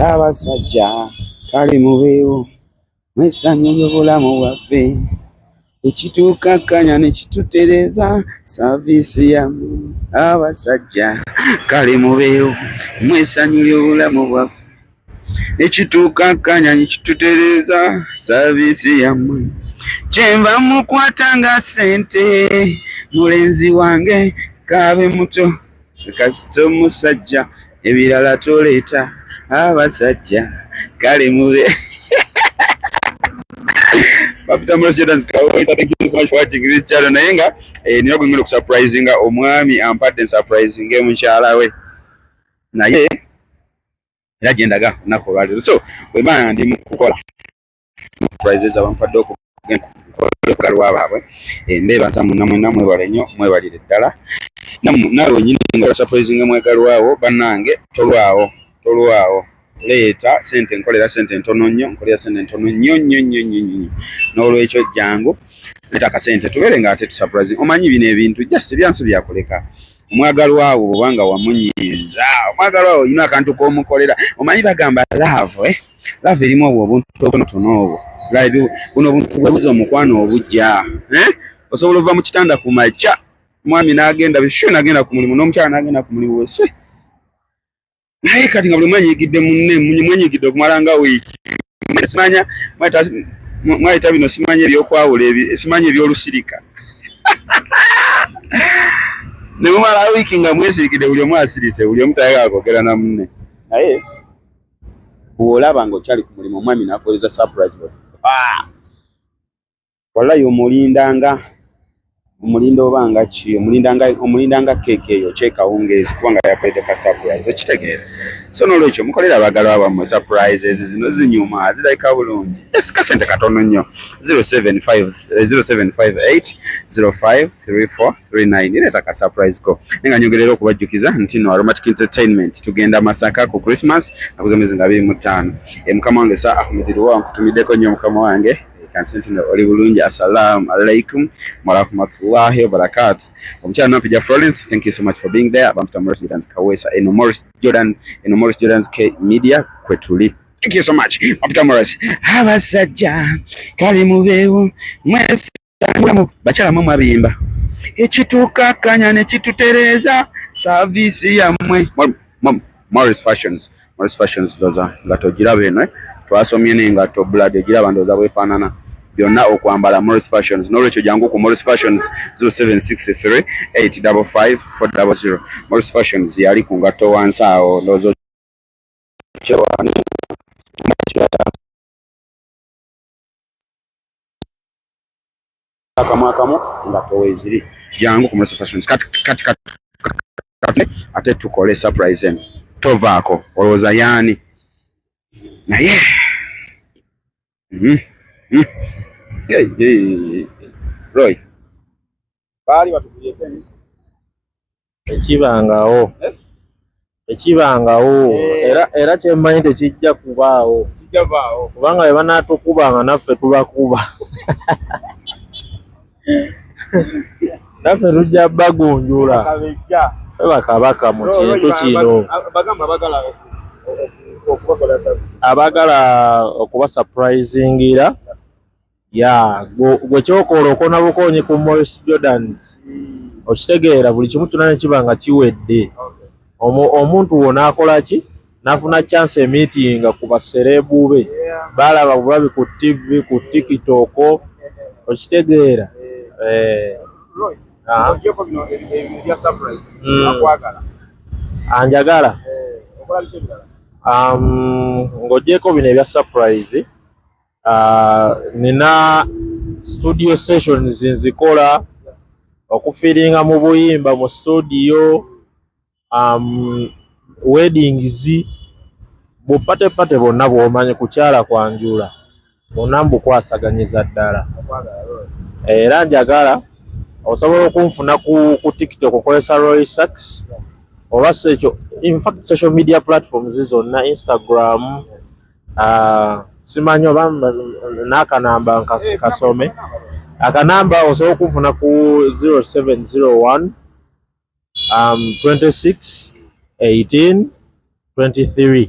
abasajja kale mubeewo mwesanyu obulamu bwaffe ekitukakkanya ne kitutereeza saavisi yammwe abasajja kale mubeewo mwesanyu obulamu bwaffe ekitukakkanya ne kitutereeza saavisi yammwe kyenva mukwata nga ssente mulenzi wange kaabe muto kasita omusajja ebirala toleeta abasajja kale mube Babita Maurice Jordan's Kawesa, thank you so much for watching this channel. Nayenga niyo gwengera okusurprisinga omwami ampadde surprising mukyala we naye era gyendaga olunaku olwaleero so bwemba ndi mukukola surprises abampadde okukola lwabaabwe ndeebaza munnamwena mwebale nnyo mwebalire ddala nawe wenyini nga surprising mwegalwawo bannange tolwawo leeta sente nkolera sente ntono nnyo nkolera sente ntono nnyo n'olwekyo jangu leeta akasente tubeere nga ate tusurprising omanyi bino ebintu just byansi byakuleka omwagalwawo bwobanga wamunyiiza omwagalwawo olina akantu k'omukolera omanyi bagamba love erimu obwo obuntu obutonotono obwo buno obuntu bwebuza omukwano obujja osobola ova mu kitanda ku makya mwami n'agenda bisho n'agenda ku mulimu n'omukyala n'agenda ku mulimu weswe naye kati nga buli mwenyigidde munne mwenyigidde okumala nga wiiki simanya mwayita bino simanya ebyokwawula simanya ebyolusirika ne mumala wiiki nga mwesirikidde buli omu asirise buli omu tayagala kwogera na munne naye bw'olaba nga okyali ku mulimu omwami n'akoleza surprise wallahi omulinda obanga ki omulindanga keeke eyo kyekawungeezi kubanga yakoledde ka surprise okitegeera so n'olwekyo mukolera abagalwa bammwe surprises zino zinyuma zirabika bulungi kasente katono nnyo 0758053439 ireeta ka surprise ko nenga nyongerera okubajjukiza nti no Aromatic Entertainment tugenda Masaka ku Christmas nakuza mwezi nga 25 mukama wange sa Ahmed Ruwa nkutumiddeko nnyo mukama wange Kansentino oli bulungi assalamu alaikum wa rahmatullahi wa barakatuh omukyala Nampija Florence thank you so much for being there Babita Maurice Jordan's Kawesa Eno Maurice Jordan's K Media kwetuli thank you so much Babita Maurice abasajja kali mubeewo mwese bakyala mu abiyimba ekitukakkanya ne kitutereeza saavisi yammwe Maurice Fashions doza ngato giraba eno twasomye n'engato blood egiraba ndoza bwefaanana byonna okwambala Maurice Fashions n'olwekyo jangu ku Maurice Fashions 0763 855 400 Maurice Fashions yali ku ngato wansi awo ndozo akamu ngato weziri jangu ku Maurice Fashions kati ate tukole surprise en tovaako olowooza yaani naye Roy baali batukulyekeni ekibangawo era kyemmanyi tekijja kubaawo kubanga bwe banaatukubanga naffe tubakuba naffe tujja bagunjula bakabaka mu kintu kino abagala okuba surprisingira gwe kyokola okona bukonyi ku Maurice Jordan's okitegeera buli kimu kyonna ne kiba nga kiwedde omuntu wona akola ki nafuna chance emitinga ku baserebu be balaba bulabi ku TV ku TikTok okitegeera anjagala ng'ogyeko bino ebya surprise nina studio sessions nzikola okufiringa mu buyimba mu studio weddings bupatepate bonna bw'omanyi kukyala kwanjula bonna mbukwasaganyiza ddala era njagala osobola okunfuna ku TikTok okozesa Roy Sax oba sekyo in fact social media platforms zonna Instagram simanyi oba n'akanamba kasome akanamba osobola okunfuna ku 0701 26 18 23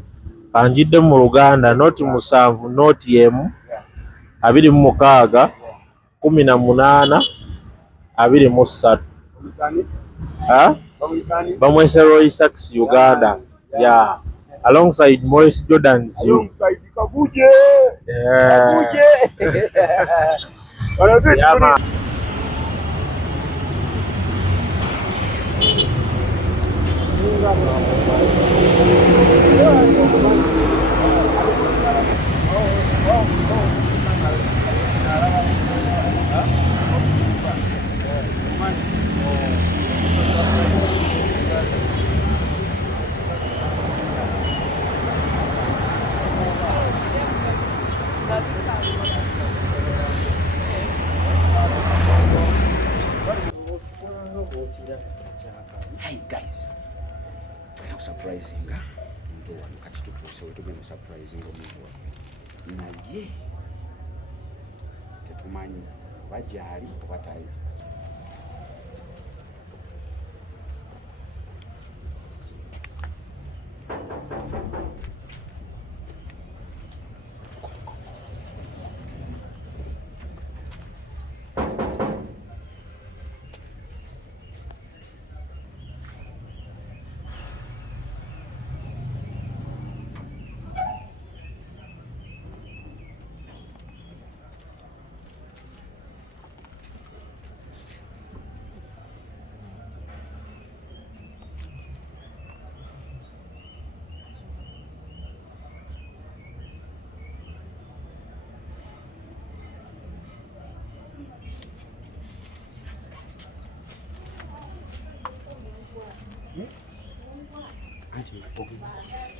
Kanjidde mu Luganda noti 7 noti emu 26 18 23. Bamwese Roy Sax Uganda. Yeah. Alongside Maurice Jordan Ziu. Yeah. Yeah, man. Hey guys, tukena surprisinga ndo wano kati tutuse tugenda surprisinga omuntu waffe naye tetumanyi oba gyali oba tali. Okay.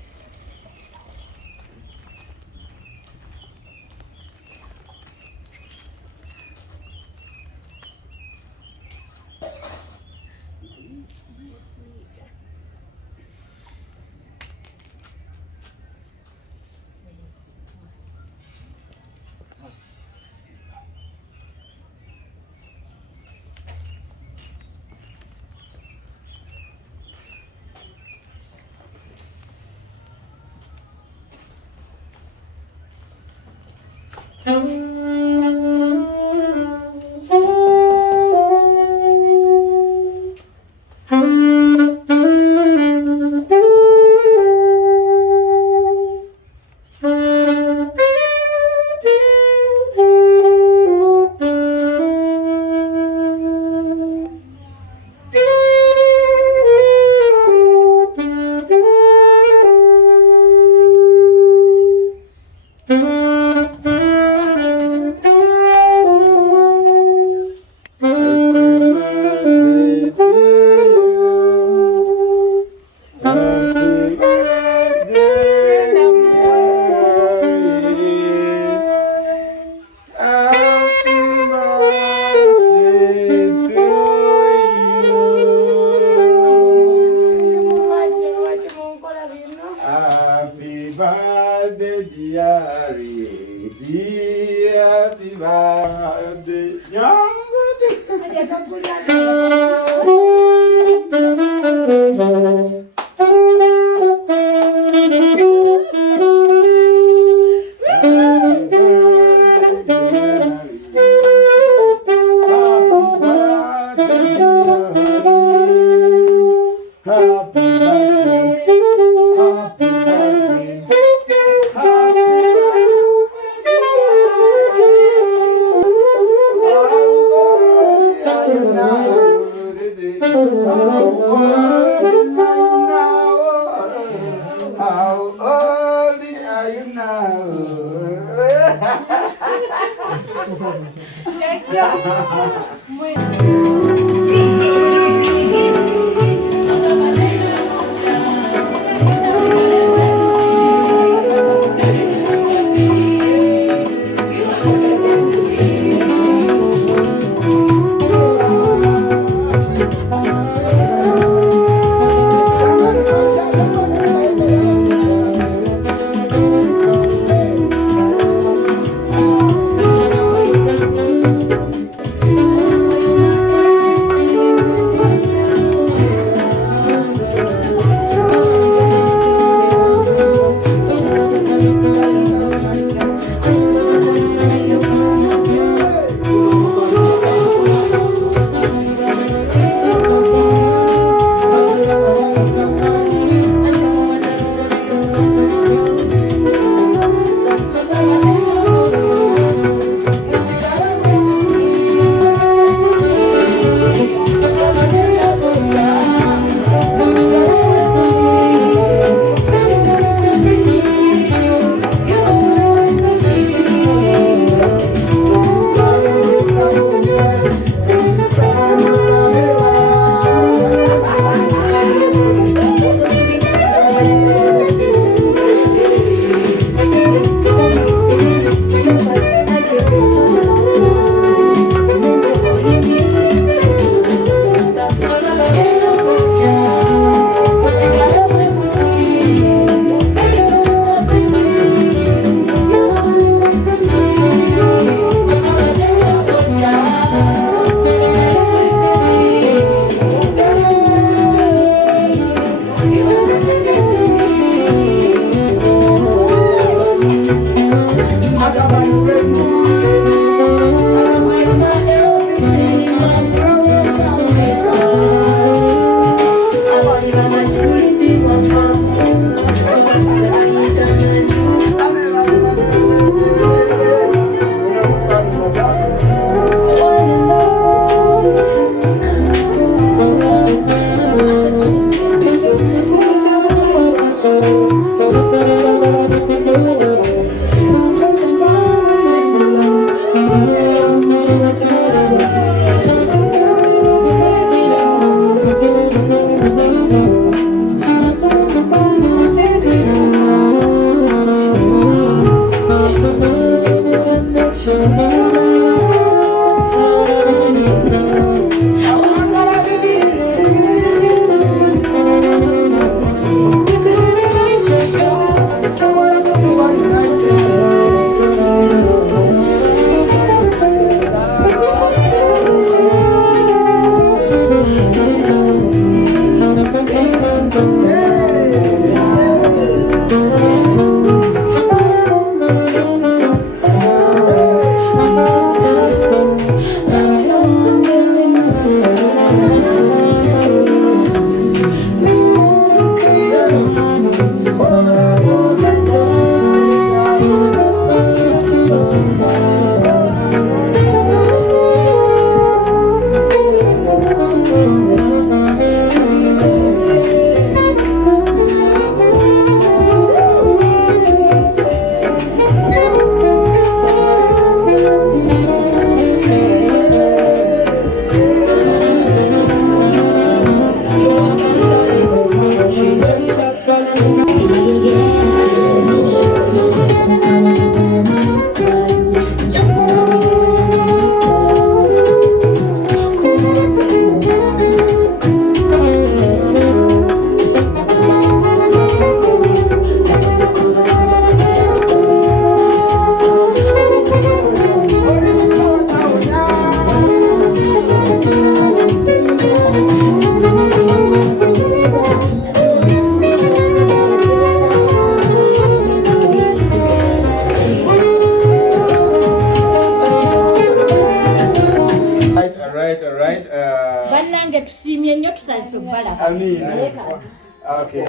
Okay,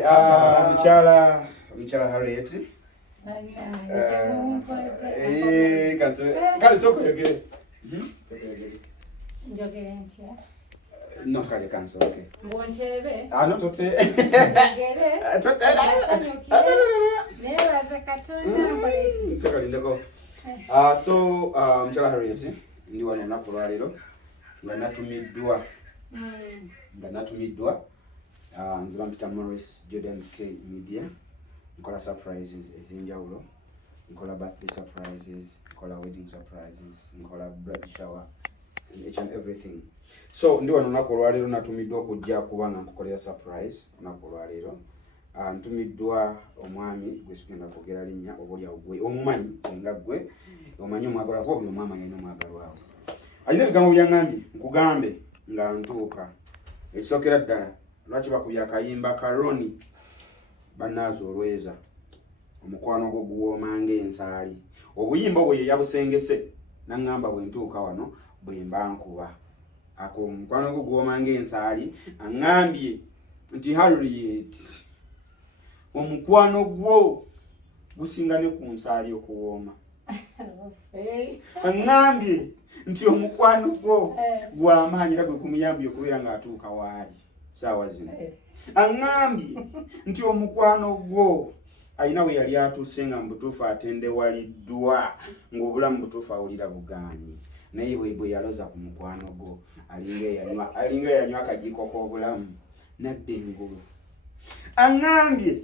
Mchala Harriet. No, kale cancel. Okay. Bontebe. Not tote. So Mchala Harriet ndi wano nakulwa lero nga natumiddwa nziba mpita Maurice Jordan's K Media nkola surprises ezenjawulo nkola birthday surprises nkola wedding surprises nkola blood shower and each and everything. So ndi wano nakulwa lero natumiddwa okujja kubanga nkukolera surprise nakulwa lero ntumiddwa omwami gwe sigenda kwogera linnya obolya ogwe omumanyi nga gwe omanyi omwagala ko buli omwami alina omwagalwawo alina ebigambo byangambye nkugambe nga ntuuka ekisookera ddala lwaki bakubya akayimba karoni bannaazo olweza omukwano gwo guwooma ng'ensaali obuyimba obwo ye yabusengese naŋŋamba bwe ntuuka wano bwe mba nkuba ako omukwano gwo guwooma ng'ensaali aŋŋambye nti Harriet omukwano gwo gusinga ne ku nsaali okuwooma aŋŋambye nti omukwano gwo gw'amaanyi era gwe kumuyambye okubeera ng'atuuka waali saawa zino aŋŋambye nti omukwano gwo alina we yali atuuse nga mu butuufu atendewaliddwa ng'obulamu butuufu awulira bugaanyi naye bwe yaloza ku mukwano gwo alinga eyanywa akajiiko k'obulamu nadda engulu aŋŋambye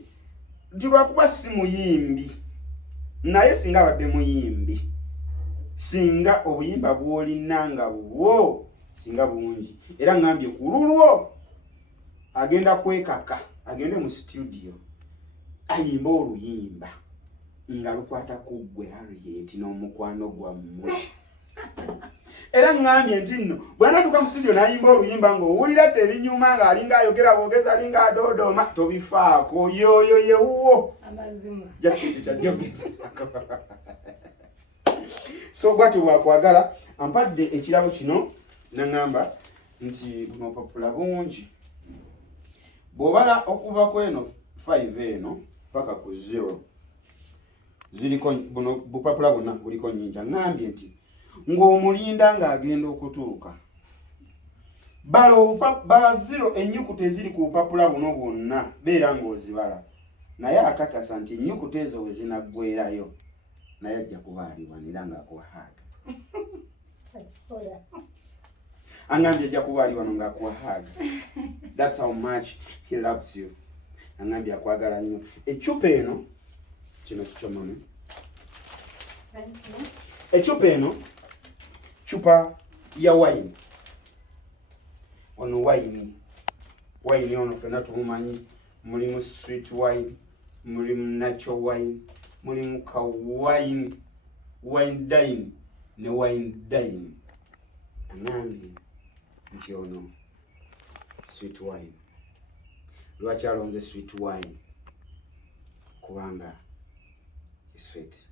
nti lwakuba si muyimbi naye singa abadde muyimbi singa obuyimba bw'olina nga bwo singa bungi era ŋŋambye ku lulwo agenda kwekaka agende mu studio ayimba oluyimba nga lukwata ku ggwe Harriet n'omukwano gwammwe era ŋŋambye nti nno bw'anatuuka mu studio n'ayimba oluyimba ng'owulira tebinyuma ng'alinga ayogera bwogeza alinga adoodooma tobifaako yoyo yewuwo amazima jasikyagyogeza so bwati bwakwagala ampadde ekirabo kino naŋŋamba nti buno opapula bungi bw'obala okuva ku eno 5 eno paka ku 0 ziriko buno bupapula bonna buliko nnyinja ŋŋambye nti ng'omulinda ng'agenda okutuuka bala 0 ennyukuta eziri ku bupapula buno bwonna beera ng'ozibala naye akakasa nti ennyukuta ezo we zinaggwerayo naye ajja kubaaliwanira ng'akuwahaaga. Angambye ajja kubaali wano ng'akuwahaaga. That's how much he loves you. Angambye akwagala nnyo. Eccupa eno kino kikyomame. Eccupa eno cupa ya wine. Ono wine ono fena tumumanyi, mulimu sweet wine, mulimu natural wine, mulimu ka wine dine ne wine dine. Angambye nti ono sweet wine. Lwaki alonze sweet wine? Kubanga sweet.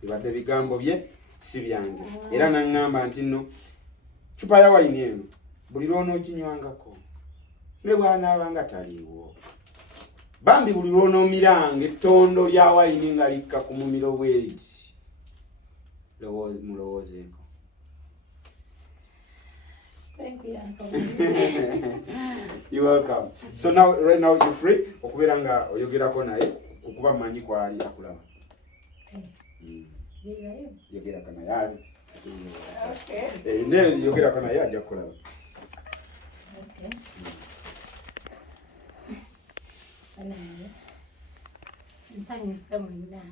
Bibadde bigambo bye si byange. Era naŋŋamba nti nno cupa ya wine eno buli lw'onookinywangako ne bw'anaabanga taliiwo. Bambi buli lw'onoomiranga ettondo lya wine nga likka ku mumiro bweriti, mulowoozeeko. Thank you, Uncle. You're welcome. So now, right now, you're free. Okubeera nga oyogerako naye kukuba manyi kwali akulaba. Yogerako naye. Okay. Ne yogerako naye ajja kukulaba. Okay. Nsanyuse mwenna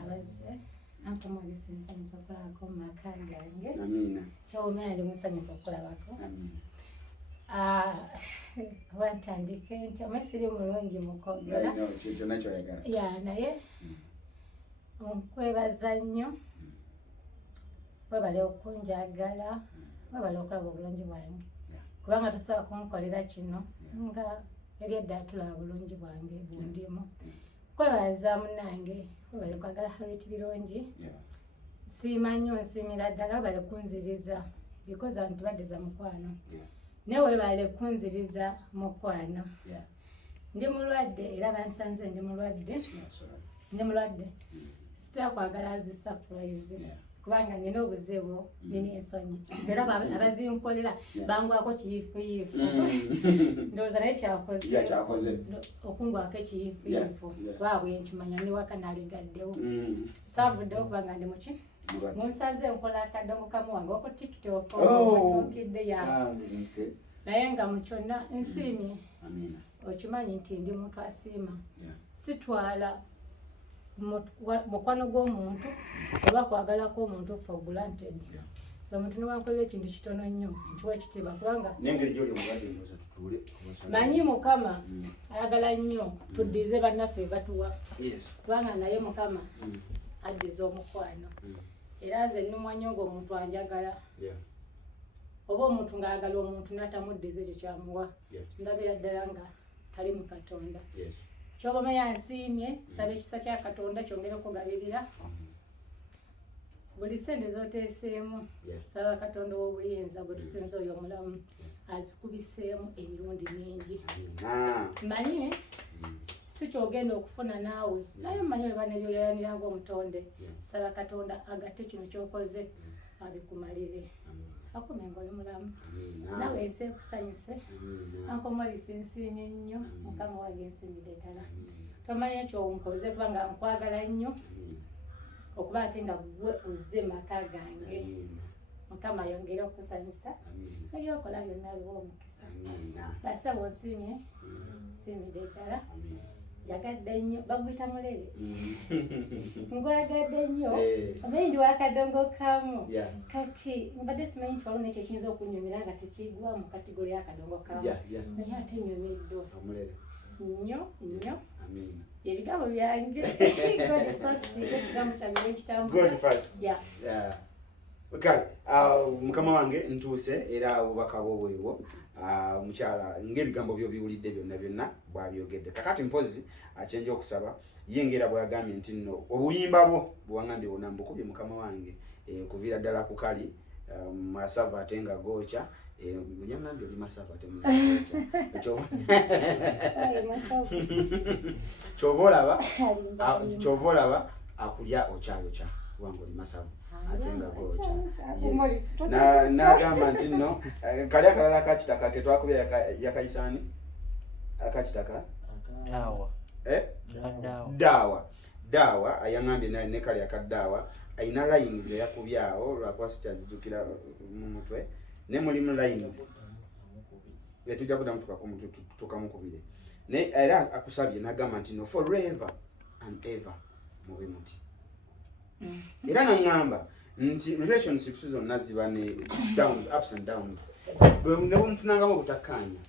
abazze Uncle Maurice, nsanyuse okulabako mu maka gange. Amiina. Ky'omanya ndi musanyufu okulabako. Amiina. Wantandike nti omwe siri mulungi mu kwogera. Kyonna ky'oyagala. Ya, naye nkwebaza nnyo. Webale okunjagala, webale okulaba obulungi bwange. Kubanga tosobola kunkolera kino nga ebyedda tulaba bulungi bwange bundimu. Kwebaza munnange, webale kwagala Harriet birungi. Siima nnyo, nsiimira ddala webale kunziriza because abantu tubadde mukwano. Ne webale kunziriza mukwano. Ndi mulwadde era bansanze ndi mulwadde. Ndi mulwadde. Sitera kwagala zi surprise. Kubanga nina obuzibu, nina ensonyi. Era abazinkolera bangwako kiyiifuyiifu. Ndowooza naye kyakoze okungwako ekiyiifuyiifu. Baabwe nkimanya ne waka naligaddewo. Saavuddewo kubanga ndi muki? Munsanze nkola akadongo kamu wange oko TikTok otuukidde ya. Naye nga mu kyonna nsiimye. Okimanyi nti ndi muntu asiima. Sitwala mukwano gw'omuntu oba kwagalako omuntu for granted. So omuntu newankolera ekintu kitono nnyo nkiwa ekitiibwa kubanga n'engeri gy'oli omulwadde ndowooza tutuule. manyi Mukama ayagala nnyo tuddize bannaffe batuwa. Kubanga naye Mukama addiza omukwano. Era nze nnumwa nnyo ng'omuntu anjagala. Oba omuntu ng'ayagala omuntu n'atamuddiza ekyo kyamuwa. Ndabira ddala nga tali mu Katonda. Ky'obama yansiimye, saba ekisa kya Katonda kyongere okugabirira. Buli sente z'oteeseemu, saba Katonda w'obuyinza gwe tusinza oyo omulamu azikubiseemu emirundi mingi. Mmanyi si ky'ogenda okufuna naawe, naye mmanyi oba ne byoyayanira ng'omutonde. Saba Katonda agatte kino ky'okoze abikumalire. Akume ng'oli mulamu. Nawe ensi ekusanyuse. Uncle Maurice nsiimye nnyo, Mukama wange nsiimidde ddala. Tomanyi ekyo nkoze kubanga nkwagala nnyo okuba ate nga gwe uzze maka gange. Mukama yongere okusanyusa. Ebyokola byonna biwa omukisa. Basaba onsiimye, nsiimidde ddala. Njagadde nnyo, baguyita mulere. Ngwagadde nnyo, omanyi ndi wakadongo kamu. Kati mbadde simanyi nti waliwo n'ekyo ekiyinza okunyumira nga tekigwa mu kategori y'akadongo kamu. Naye ate nyumiddwa nnyo. Ebigambo byange God first, ekigambo kyange n'ekitambuza. God first. Kale, Mukama wange ntuuse era obubaka bwo bwebwo. Mukyala ng'ebigambo byo biwulidde byonna bwabyogedde. Kakati mpozi akyenja okusaba yengera bw'agambye nti nno obuyimba bwo bw'angambye bwonna mbukubye Mukama wange kuviira ddala ku kali masava ate nga gookya. Munyangambye oli masava ate mugookya. Ky'oba olaba akulya okyayokya kubanga oli masava. Atenga gocha. N'agamba nti nno kali akalala akakitaka ke twakubya yakayisani akakitaka Dawa ayangambye ne kale akaddawa ayina lines eyakubyawo lwakwasi kyazijukira mu mutwe ne mulimu lines tujja kuddamu tukamukubire ne era akusabye n'agamba nti no forever and ever mube muti era naŋŋamba nti relationships zonna ziba ne downs, ups and downs. Ne bumufunangamu obutakkaanya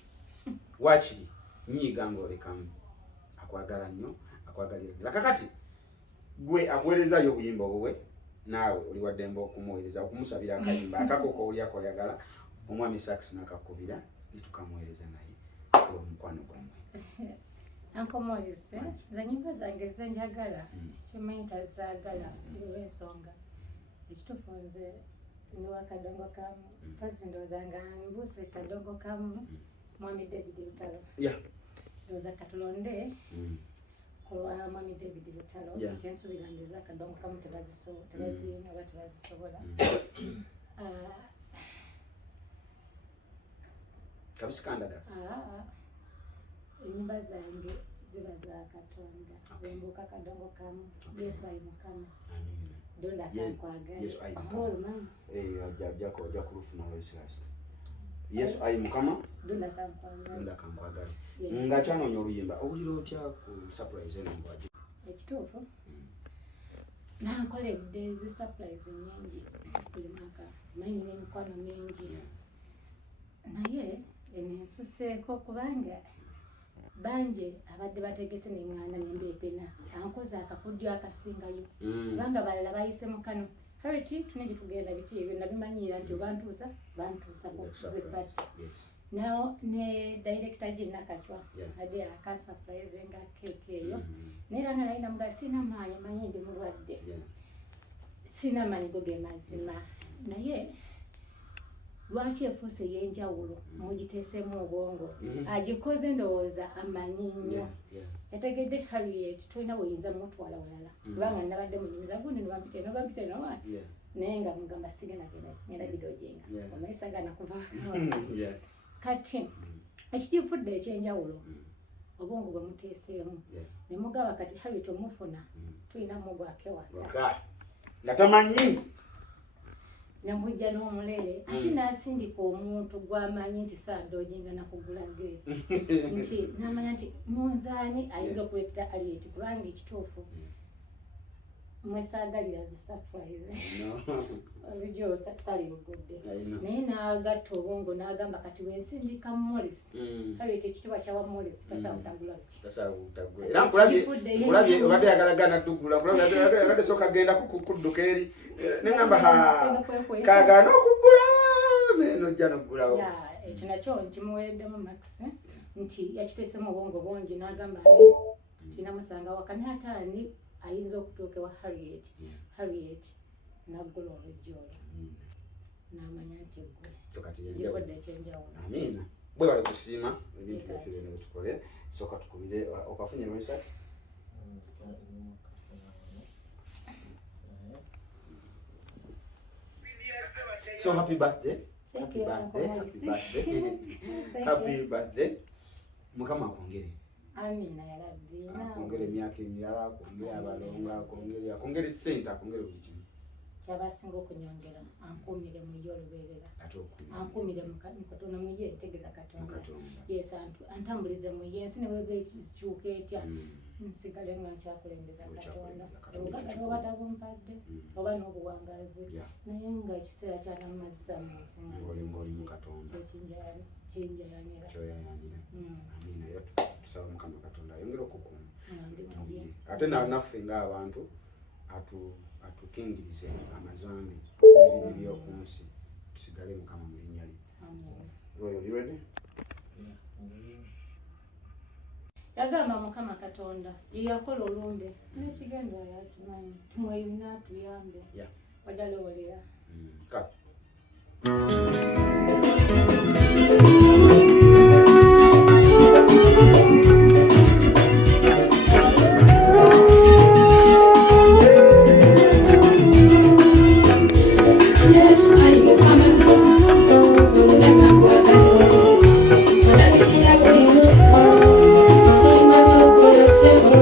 waakiri nyiiga ng'olekamu akwagala nnyo akwagalira ddala kakati gwe akuweerezaayo obuyimba obubwe naawe oli waddembe okumuweereza okumusabira akayimba akakoko oli akoyagala omwami Sax n'akakubira litukamuweereza naye omukwano gwammwe Uncle Maurice, za nyimbo zange zenjagala kimanyi tazaagala olw'ensonga ekituufu nze niwa kadongo kamu mpozzi ndoozanga mbuuse kadongo kamu mwami David Lutalo ndowooza katulonde kulwa mwami David Lutalo kyensuubira ndeza kadongo kamu tebaziyina oba tebazisobola kabisikandagala enyimba zange ziba za Katonda bwembuuka kadongo kamu Yesu ayi mukama donda kankwagala Yesu ayi mukama ajja kulufuna olw'ekirasi Yesu ayi mukama donda kankwagala nga kyanoonya oluyimba owulira otya ku surprise eno mbwaji ekituufu nankoledde ezi surprise nyingi buli mwaka manyi n'emikwano mingi naye enensuseeko kubanga banje abadde bategese nemwana nembepena ankoza akakudyo akasingayo kubanga balala bayise mukano hariti tunegi tugenda biki ebyo nabimanyira nti bantuusa kuzipati now ne director Jina Katwa ade akasurprise nga keke eyo nera nga naina mga sina maanyi manyi ndi mulwadde sina manyi goge mazima naye lwaki efuuse y'enjawulo mugiteesemu obwongo agikoze ndowooza amanyi nnyo yategedde Harriet tolina bweyinza mutwala walala kubanga nabadde munyumiza gundi nobampitenowa naye nga mugamba sigenda ngenda bidojenga omaisa gana kuva kati ekikifudde ekyenjawulo obwongo bwe muteeseemu ne mugaba kati Harriet omufuna tulina mugwake waka nga tamanyi namujja n'omulere ati n'asindika omuntu gw'amanyi nti saadooginga nakugula geeti nti n'amanya nti munzaani ayinza okuleeta Harriet kubanga ekituufu mwesaagalira zi surprise olujjo sali lugudde naye n'agatta obwongo n'agamba kati wensindika Maurice Harriet ekitiibwa kyawa Maurice tasawa butagula biki era nkulabye obadde yagalagana ddugula nkulabye soka genda kudduka eri neŋŋamba kaagana okugula neno ojja n'oggulawo ekyo nakyo nkimuweereddemu Max nti yakiteesemu obwongo bungi n'agamba kinamusanga waka naye ate ani ayinza okutuuka ewa Harriet naggula olujjo olwo n'amanya nti gwe ekyenjawulo amiina bwe bali kusiima ebintu byaffe bino betukole soka tukubire okafunye research so happy birthday happy birthday mukama akwongere amina ya rabbi akwongere emyaka emirala akwongere abalongo akwongere ssente akwongere buli kimu kyabasinga okunyongera ankuumire mu ye olubeerera ankuumire mu Katonda mu ye ntegeeza Katonda yes antambulize mu ye ensi ne bweba ekikyuka etya nsigale nga nkyakulembeza Katonda obubadde bumpadde oba n'obuwangaazi naye nga ekiseera kyanamazisa mu nsi kinjayanira amiina era tusaba Mukama Katonda ayongere okukuuma ate naffe ng'abantu atukingirize amazambi n'ebibi by'oku nsi tusigale Mukama mu linnya lye. Royo, you ready? Yagamba Mukama Katonda ye yakola olumbe n'ekigendo yakimanyi tumweyuna tuyambe wajaloolera Say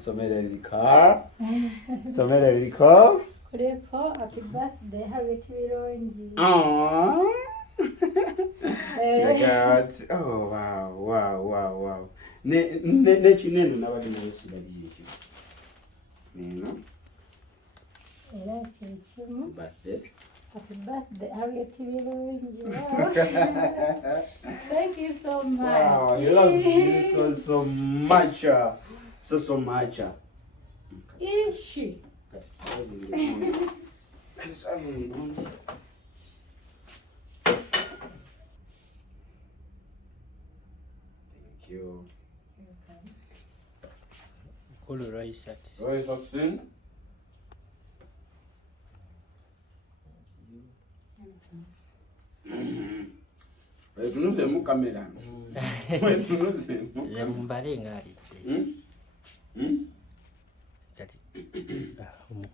Tusomere ebiriko. Somere ebiriko. Kuliko happy birthday Harriet birungi. Oh wow. Ne chinene nabali mu sibali ekyo. Nino. Era chichimu. Birthday. Happy birthday Harriet birungi. Thank you so much. Wow, you love you so much. So much. Ishi. Thank you. Kulu Royce. Royce Oxen. Tunuze mu kamera. Tunuze mu. Mbale ngari.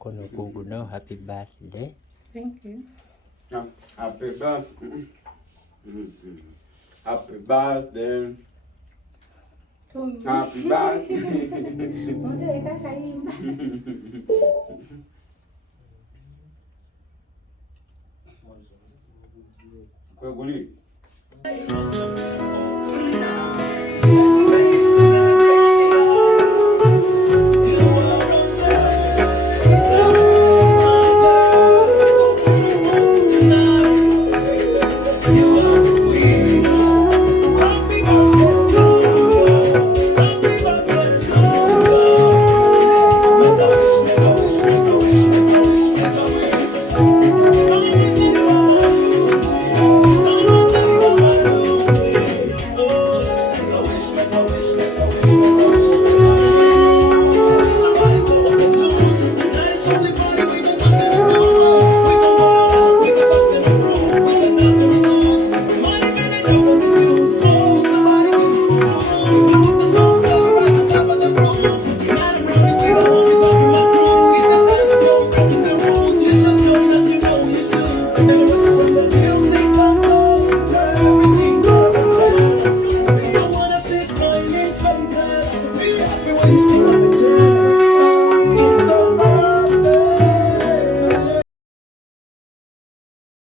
mukono gwo guno. Happy birthday. Thank you. Happy birthday. Happy birthday. Happy birthday. Mutereka kayimba. Kwe guli.